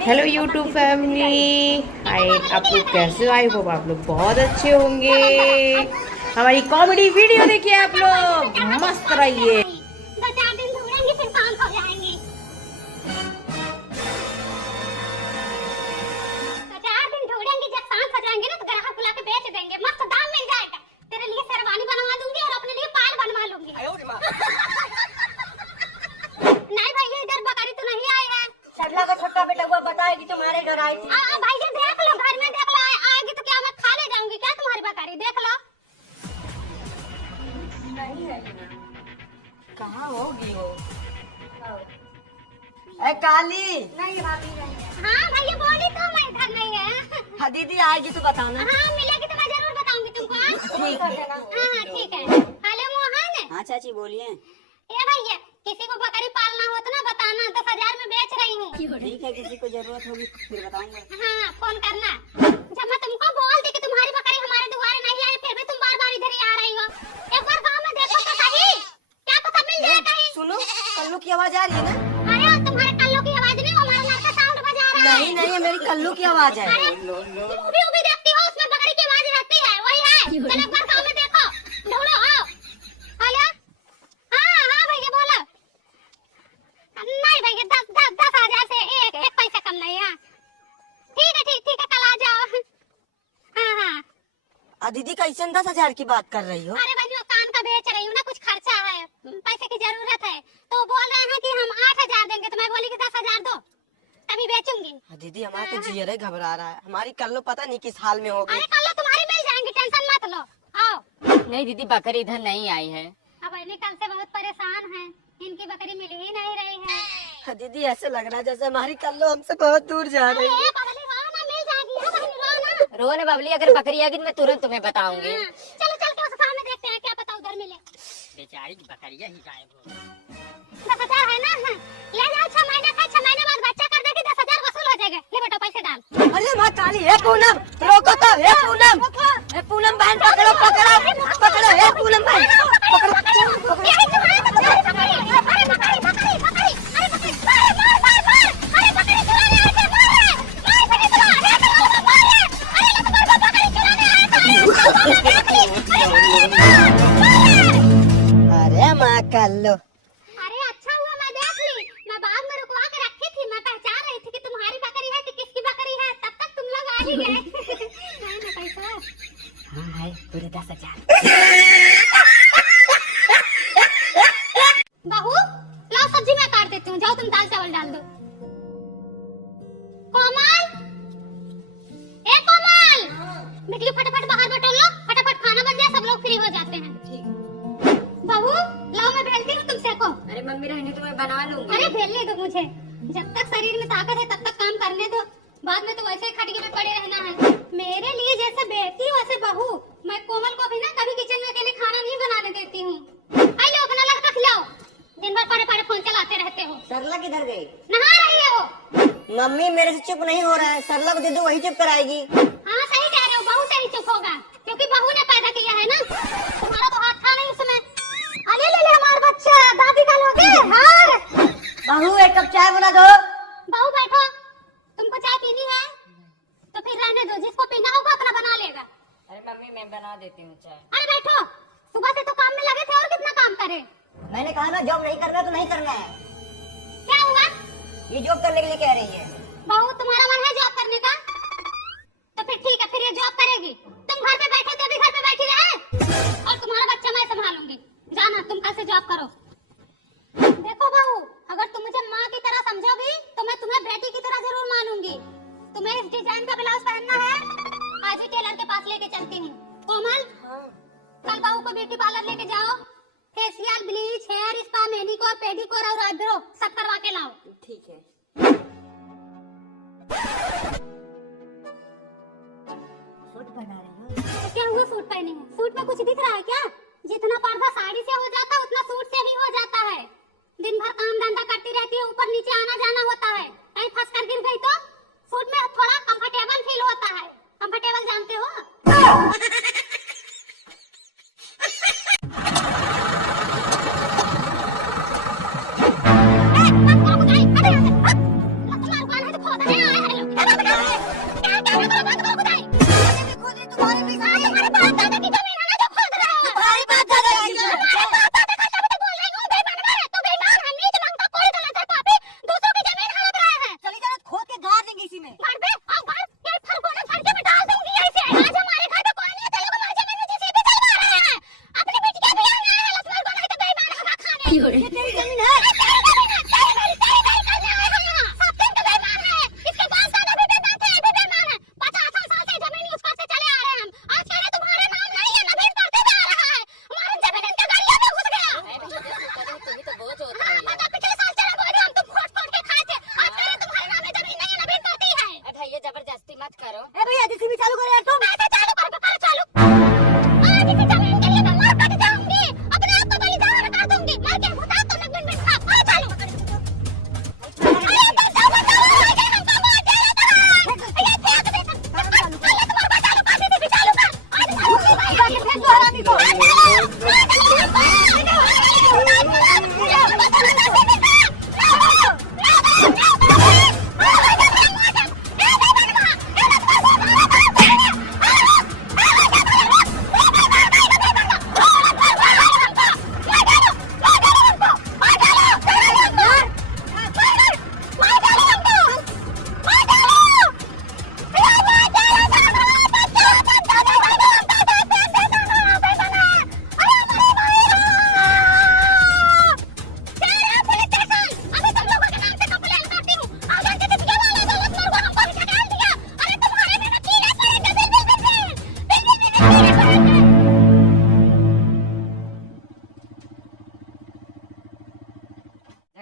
Hello YouTube family. हाय, आप लोग कैसे हो? आई होप आप लोग बहुत अच्छे होंगे। हमारी कॉमेडी वीडियो देखिए, आप लोग मस्त रहिए। 2-4 दिन ढूंढेंगे फिर शांत हो जाएंगे। 2-4 दिन ढूंढेंगे, जब शांत हो जाएंगे ना तो ग्राहक बुला के बेच देंगे, मस्त दाम मिल जाएगा। तेरे लिए शेरवानी बनवा दूंगी और अपने लिए पायल बनवा लूंगी। नहीं भैया, इधर बकरी तो नहीं आई है। सरला का छोटा बेटा हुआ बताएगी तुम्हारे घर आई थी। भैया देख लो, घर में देख लो, आएगी तो क्या मैं खा ले जाऊंगी क्या तुम्हारी बकरी? देख लो। नहीं है कहाँ होगी वो? ए काली नहीं भाभी नहीं है। हाँ भैया बोली तो मैं इधर नहीं है। हाँ दीदी आएगी तो बताना। हाँ मिलेगी तो मैं जरूर बताऊंगी तुमको। ठीक है। हाँ ठीक है। हेलो मोहन। हाँ चाची बोलिए। ए भैया, किसी को बकरी पालना हो तो ना बताना, 10,000 में बेच रही हूँ। ठीक है, किसी को जरूरत होगी फिर बताऊंगा। हाँ फोन करना। जब मैं तुमको बोल दी कि तुम्हारी बकरी हमारे द्वारे नहीं आई, फिर भी तुम बार बार इधर ही आ रही हो। एक बार गाँव में देखो तो सही, क्या पता मिल जाए कहीं। सुनो, कल्लू की आवाज आ रही है ना? अरे तुम्हारे कल्लों की आवाज नहीं, हमारा लड़का साउंड बजा रहा है। नहीं नहीं, ये मेरी कल्लू की आवाज है। तुम उभी देखती हो, उसमें बकरी की आवाज रहती है, वही है। चलो एक बार गाँव में देखो, ढूंढो। आओ। हेलो। हाँ हाँ भैया बोलो। नहीं भैया, 10,000 से एक पैसा कम नहीं है। ठीक है, ठीक है, कल आ जाओ। हाँ हाँ। दीदी कैसे 10,000 की बात कर रही हो? अरे भैया कान का बेच रही हूँ ना, कुछ खर्चा है, पैसे की जरूरत है, तो बोल रहे हैं कि हम 8,000 देंगे, तो मैं बोली कि 10,000 दो तभी बेचूंगी। दीदी हमारा तो जियरे घबरा रहा है, हमारी कल्लू पता नहीं किस हाल में होगी। अरे कल तुम्हारी मिल जाएंगी, टेंशन मत लो। आओ। नहीं दीदी, बकरी इधर नहीं आई है। अब अली कल से बहुत परेशान है, इनकी बकरी मिल ही नहीं रही है। दीदी ऐसे लग रहा है जैसे हमारी कल्लू हमसे बहुत दूर जा रही है। बबली रो ना, मिल जाएगी। हाँ बबली रो ना। रो ने बबली, अगर बकरी आएगी तो मैं तुरंत तुम्हें बताऊंगी। हाँ, चलो चल के उस सामने देखते हैं, क्या पता उधर मिले। बेचारी की बकरियां ही गायब हो। 10,000 है ना? हाँ। ले जाओ, 6 महीने का, 6 महीने बाद बच्चा कर देगी, 10,000 वसूल हो जाएगा। ले बेटा पैसे डाल। अरे माँ काली, हे पूनम रोको तो, हे पूनम बहन पकड़ो पकड़ो पकड़ो, हे पूनम बहन पकड़ो। यही तुम्हारी बकरी, अरे बकरी, बकरी, बकरी, अरे बकरी, मार, मार, मार, मार, अरे बकरी चुराने आए थे, मार, बकरी चुराने आए थे, मार, अरे तुम्हारे बकरी चुराने आए थे। अरे माँ कल्लू, अरे अच्छा हुआ मैं देख ली, मैं बाद में रुकवा के रखी थी, मैं पहचान रही थी कि तुम्हारी बकरी है कि किसकी बकरी है, तब तक तुम लोग आ ही गए। है ना पैसा? हाँ है, पूरे 10,000। बहू लाओ, सब्जी मैं काट देती हूँ, जाओ तुम दाल चावल डाल दो। कोमल, ए कोमल, बेटी फटाफट बाहर बटोर लो, फटाफट खाना बन जाए, सब लोग फ्री हो जाते हैं। बहू लाओ, मैं बेलती हूँ, तुम सेको। अरे मम्मी रहने तो मैं बना लूंगी। अरे बेलने दो मुझे, जब तक शरीर में ताकत है तब तक काम करने दो, बाद में तो वैसे ही खटिके पे पड़े रहना है। मेरे लिए जैसे बेटी वैसे बहू, मैं कोमल को भी ना कभी किचन में अकेले खाना नहीं बनाने देती हूँ। आई लो अपना लड़का खिलाओ, दिन भर पड़े पड़े फोन चलाते रहते हो। सरला किधर गई? नहा रही है वो। मम्मी मेरे से चुप नहीं हो रहा है, सरला को दे दो, वही चुप कराएगी। हाँ सही कह रहे हो, बहू से ही चुप होगा, क्योंकि बहू ने पैदा किया है ना, तुम्हारा तो हाथ था नहीं उसमें। अरे ले ले हमारा बच्चा, दादी का लोगे? हाँ बहू एक कप चाय बना दो। बहू बैठो, तुमको चाय पीनी है तो फिर रहने दो, जिसको पीना होगा अपना बना लेगा। अरे मम्मी मैं बना देती हूँ चाय। अरे बैठो, सुबह से तो काम में लगे थे, और कितना काम करे। मैंने कहा ना जॉब नहीं करना तो नहीं करना है। क्या हुआ? ये जॉब करने के लिए कह रही है। बहू तुम्हारा मन है जॉब करने का, तो फिर ठीक है, फिर ये जॉब करेगी। तुम घर पे बैठे तो अभी घर पे बैठी रहे, और तुम्हारा बच्चा मैं संभालूंगी। जाना तुम कल से जॉब करो। देखो बहू, अगर तुम मुझे माँ की तरह समझोगी तो मैं तुम्हें बेटी की तरह जरूर मानूंगी। तुम्हें इस डिजाइन का ब्लाउज पहनना है, आज ही टेलर के पास लेके चलती हूँ। कोमल, कल बहू को ब्यूटी पार्लर लेके जाओ, facial, bleach, hair spa, manicure, pedicure और आईब्रो सब करवा के लाओ। ठीक है। सूट बना रही हो? तो क्या हुआ, सूट पहनी है? सूट में कुछ दिख रहा है क्या? जितना पर्दा साड़ी से हो जाता है उतना सूट से भी हो जाता है। दिन भर काम धंधा करती रहती है, ऊपर नीचे आना जाना होता है, कहीं फंस कर गिर गई तो सूट में थोड़ा कंफर्टेबल फील होता है। कंफर्टेबल जानते हो? बंद करो, बुदाई, हट यहाँ से, हट। लत मार, कान है तो खोद दे। तुम्हारी भी सही है। बाप दादा की जमीन है ना जो खोद रहे हो। तुम्हारी बात दादा की है। बाप दादा का शब्द बोल रही हूँ, बेईमान है तो बेईमान है, नीच मांगता कोई गलत है पापी, दूसरों की जमीन हड़प रहे हैं। चली जाना खोद के गाड़ देंगे इसी में। घर पे और घर ये फरगोना फड़ के मैं डाल दूंगी ऐसे। आज हमारे घर पे कोई नहीं है, लोग हमारी जमीन में जेसीबी चलवा रहे हैं। अपनी बिटिया भी आने आए हैं, लक्ष्मण को नहीं तो बेईमान होगा खाने। ये तेरी जमीन है। तुम्ही तो बोझ होता है। भैया जबरदस्ती मत करो। ए भैया जेसीबी चालू करो यार तुम।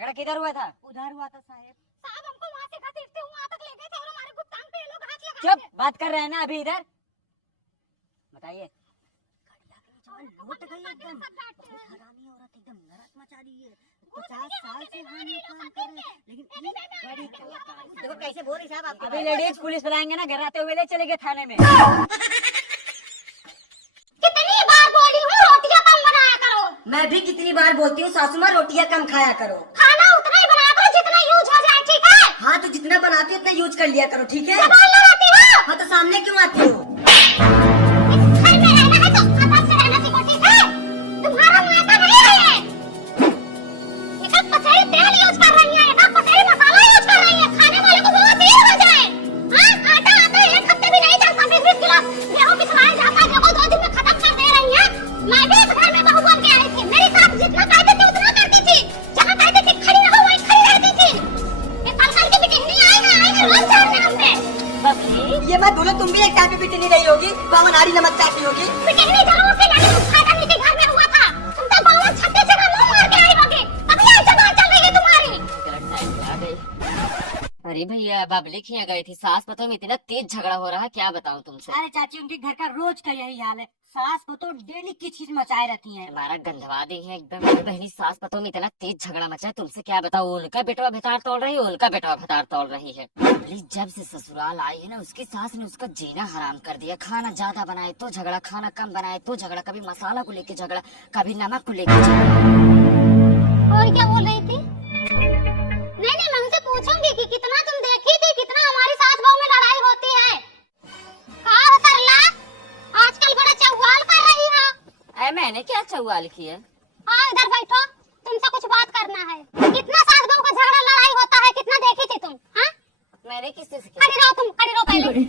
झगड़ा किधर हुआ था? उधार हुआ था साहब। साहब हमको वहाँ से घसीटते हुए वहाँ तक ले गए थे और हमारे गुप्तांग पे ये लोग हाथ लगा चुप, बात कर रहे हैं ना अभी इधर। बताइए। लौट गई एकदम। बहुत हरामी औरत एकदम नरक मचा रही है। 50 साल से हम ये काम कर रहे हैं, लेकिन बड़ी कलाकार। देखो कैसे बोल रही साहब आप। अभी लेडीज पुलिस बुलाएंगे ना, घर आते हुए ले चलेंगे थाने में। कितनी बार बोली हूँ रोटियां कम बनाया करो। मैं भी कितनी बार बोलती हूँ सासू माँ रोटियां कम खाया करो। खाना उतना ही बनाया करो जितना यूज हो जाए, ठीक है? हाँ तो जितना बनाती हो उतना यूज कर लिया करो, ठीक है? जबान लगाती हो। हाँ तो सामने क्यों आती हो? घर में रहना है तो अदब से रहना सीखो, ठीक है? तुम्हारा माता नहीं है ये। ये सब पसेरी तेल यूज कर रही है, ये सब पसेरी मसाला यूज कर रही है, खाने वाले को बवासीर हो जाए। हाँ आटा आता है, एक हफ्ते भी नहीं चलता, 20-20 किलो गेहूं पिसवाया जाता है, गेहूं 2 दिन में खत्म कर दे रही है। मैं भी इस घर में बहू बन के आई थी, मेरी सास जितना कहती थी उतना करती थी, जहाँ कहती थी खड़ी रहो वहीं खड़ी रहती थी। ये कल की बिटिंगी आई ना रोज जानने हमसे। ये मत बोलो तुम भी एक टाइम पे पिटी नहीं रही होगी, बामन नारी नमक चाहती होगी। बिटिंगी जरूर से लगी, फायदा नीचे घर में हुआ था। तुम तो बावन छत्तीस जगह मुंह मार के आई होगी, तभी ऐसा बात चल रही है तुम्हारी। गलत टाइम पे आ गई। अरे भैया बबली यहाँ गई थी, सास पतों में इतना तेज झगड़ा हो रहा है, क्या बताऊं तुमसे। अरे चाची उनके घर का रोज का यही हाल है। सास को तो डेली की चीज मचाए रहती हैं। हमारा गंधवा दी है एकदम। मेरी बहनी सास पतों में इतना तेज झगड़ा मचा है, तुमसे क्या बताऊं। उनका बेटवा भतार तोड़ रही है, उनका बेटवा भतार तोड़ रही है। बबली जब से ससुराल आई है ना, उसकी सास ने उसका जीना हराम कर दिया। खाना ज्यादा बनाए तो झगड़ा, खाना कम बनाए तो झगड़ा, कभी मसाला को लेके झगड़ा, कभी नमक को लेके झगड़ा। और क्या बोल रही थी? नहीं मैं उनसे पूछूंगी कि कितना तुम देखी थी, कितना हमारी सास बहू में लड़ाई होती है। कहा सरला आजकल बड़ा चौवाल कर रही हो। अरे मैंने क्या चौवाल किया? हाँ इधर बैठो, तुमसे कुछ बात करना है। कितना सास बहू का झगड़ा लड़ाई होता है, कितना देखी थी तुम? हाँ मैंने किससे किया? खड़ी रहो तुम, खड़ी रहो पहले।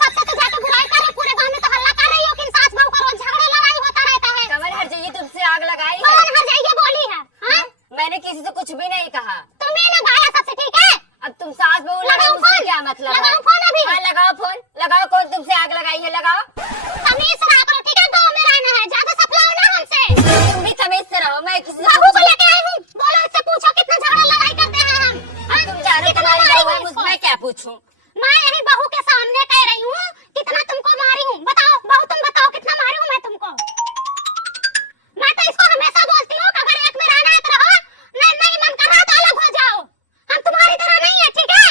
सबसे तो जाके बुराई कर रहे, पूरे गांव में तो हल्ला कर रही हो कि सास बहू का रोज झगड़ा लड़ाई होता रहता है। कमल हर जाइए, तुमसे आग लगाई है। कौन हर जाइए बोली है? हाँ मैंने किसी से कुछ भी नहीं कहा। तुम्हें ना गाया सबसे, ठीक है? अब तुम सास बहू लड़ाओ, लगाओ उससे फोन। क्या मतलब है? लगाओ फोन अभी। हाँ लगाओ फोन, लगाओ। कौन तुमसे आग लगाई है? लगाओ। तमीज से रहा करो, ठीक है? गांव में रहना है, ज्यादा सपलाओ ना हमसे। तुम भी तमीज से रहो, मैं किसी से बहू को लेके आई हूँ, बोलो इससे पूछो कितना झगड़ा लड़ाई करते हैं हम। हाँ? तुम जा रहे, कितना तुम्हारी मारी बहू हूँ है, इसको? मैं क्या पूछूं? मैं यही बहू के सामने कह रही हूँ कितना तुमको मारी हूँ। बताओ बहू, तुम बताओ कितना मारी हूँ मैं तुमको। मैं तो इसको हमेशा बोलती हूँ कि अगर एक में रहना है तो रहो, नहीं मन कर रहा तो अलग हो जाओ। हम तुम्हारी तरह नहीं है, ठीक है?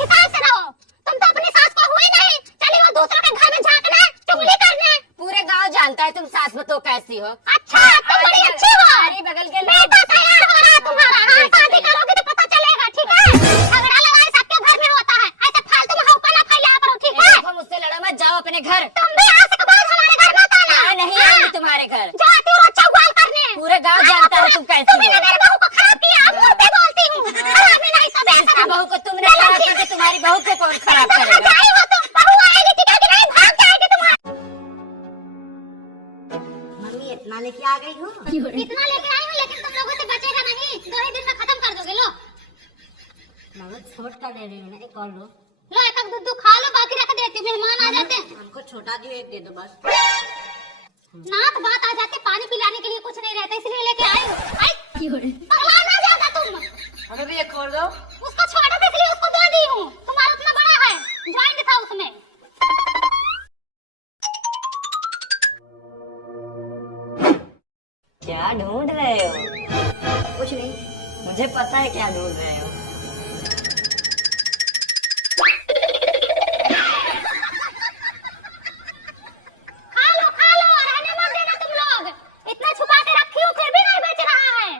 हिसाब से रहो। तुम तो अपनी सास को हुई नहीं, चली वो दूसरों के घर में झांकना, चुगली करने। पूरे गांव जानता है तुम सास बतो कैसी हो। अच्छा तुम बड़ी अच्छी हो। हमारी बगल के लोग बेटा तैयार हो रहा है तुम्हारा। हाँ शादी करोगे तो पता चलेगा, ठीक है? झगड़ा लड़ाई सबके घर में होता है, ऐसे फालतू में लेकर। जाती हूँ अच्छा ग्वाल करने। पूरे गांव जानता है तुम कैसी तुमने हो। मेरे बहू को खराब किया, अब मुंह पे बोलती हूँ। हरामी नहीं सब ऐसा। जिसकी बहू को तुमने खराब करके तुम्हारी बहू को कौन खराब करेगा? जाई हो तुम, बहू आएगी टिका कि नहीं, भाग जाएगी तुम्हारी। मम्मी इतना लेके आ गई हो? इतना लेके आई हूँ लेकिन तुम लोगों से बचेगा नहीं, 2 ही दिन में खत्म कर दोगे। लो मगर छोटा दे रही हूँ ना, एक और लो। लो एक एक दूध खा लो, बाकी रख देती हूँ, मेहमान आ जाते हैं। हमको छोटा दियो, एक दे दो बस। नाक बात आ जाते, पानी पिलाने के लिए कुछ नहीं रहता, इसलिए लेके आई हूँ। आई पगला ना ज्यादा तुम। हमें भी एक खोल दो। उसको छोटा था इसलिए उसको दे दी हूँ, तुम्हारा उतना बड़ा है, ज्वाइंट था उसमें। क्या ढूंढ रहे हो? कुछ नहीं। मुझे पता है क्या ढूंढ रहे हो। खा लो, रहने मत देना तुम लोग। इतना छुपा के रखी हूँ फिर भी नहीं बेच रहा है।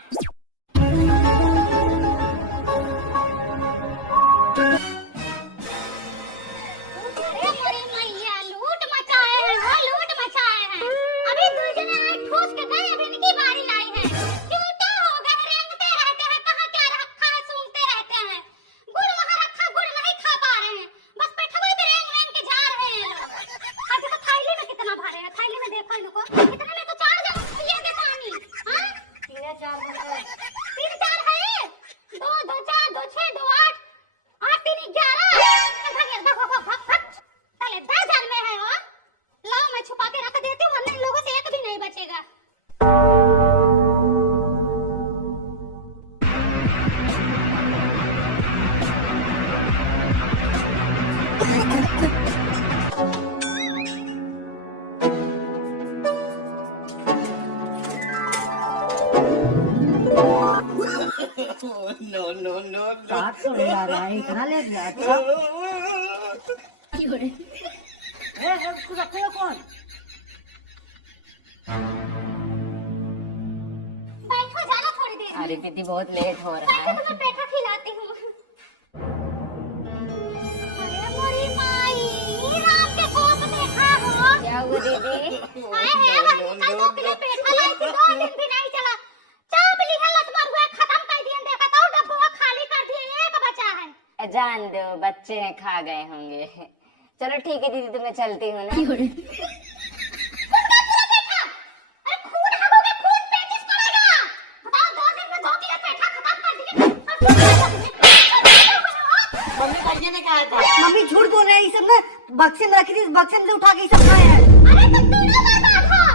अरे मोरी मैया, लूट मचाए हैं, हो लूट मचाए हैं। अभी 2 जने आए ठूस के गए, अभी इनकी बारी आई है। झूठे हो गए, रेंगते रहते हैं, कहाँ क्या रखा है सूंघते रहते हैं। गुड़ वहाँ रखा, गुड़ नहीं खा पा रहे हैं, बस पेटवा पे रेंग रेंग के जा रहे हैं लोग। अभी तो थाली में कितना भरे हैं, थाली में देखो इनको, कितने में तो 4 जग ये दे पानी। हाँ 3 4 बना। 3 4 है, 2 2 4 2 6 2 8 8 3 11। पहले 10 जन में है। और लाओ मैं छुपा के रख देती हूँ, वरना इन लोगों से एक भी नहीं बचेगा। साथ तो ले आ रहा है, इतना ले गया। अच्छा उसको रखेगा कौन? बैठो, जाना थोड़ी देर। अरे दीदी बहुत लेट हो रहा बैठो, है। तुम्हें पेठा खिलाती हूँ। अरे मोरी माई, राम के कोप देखा हो? क्या हुआ दीदी? आए हैं वही, कल 2 किलो पेठा लाई थी, 2 दिन भी नहीं चला। चाप लिखल लटमर हुआ, खत्म कर दिए, देखा तो डब्बा खाली कर दिए, एक बचा है। जान दो, बच्चे हैं, खा गए होंगे। चलो ठीक है दीदी, तो मैं चलती हूँ ना। अरे खून हगोगे, खून पेचिस पड़ेगा। बताओ 2 दिन में 2 किलो पेठा खत्म कर दिए। मम्मी भैया ने कहा था। मम्मी झूठ बोल रहे हैं, ये सब ना बक्से में रखी थी, इस बक्से में से उठा के ये सब खाए हैं। अरे तुम दोनों बर्बाद हो।